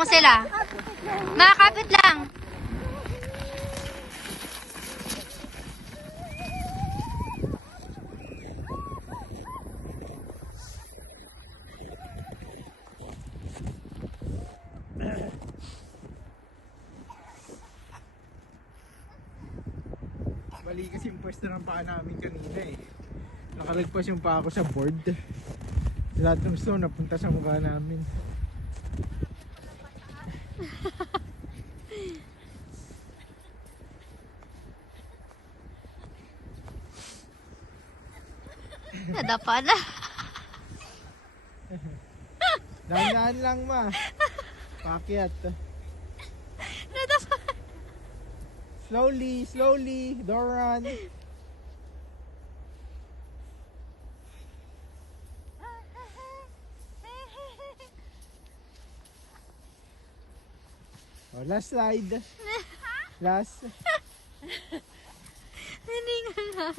mo sila. Makakapit lang. Bali kasi yung pwesto ng paa namin kanina eh. Nakalagpas yung paa ko sa board. Lahat ng snow napunta sa mukha namin. Nadapa na. Dahan-dahan lang ma. Pakyat. Nadapa. Slowly, slowly. Doran. Oh, last slide. Last. Hiningal lang.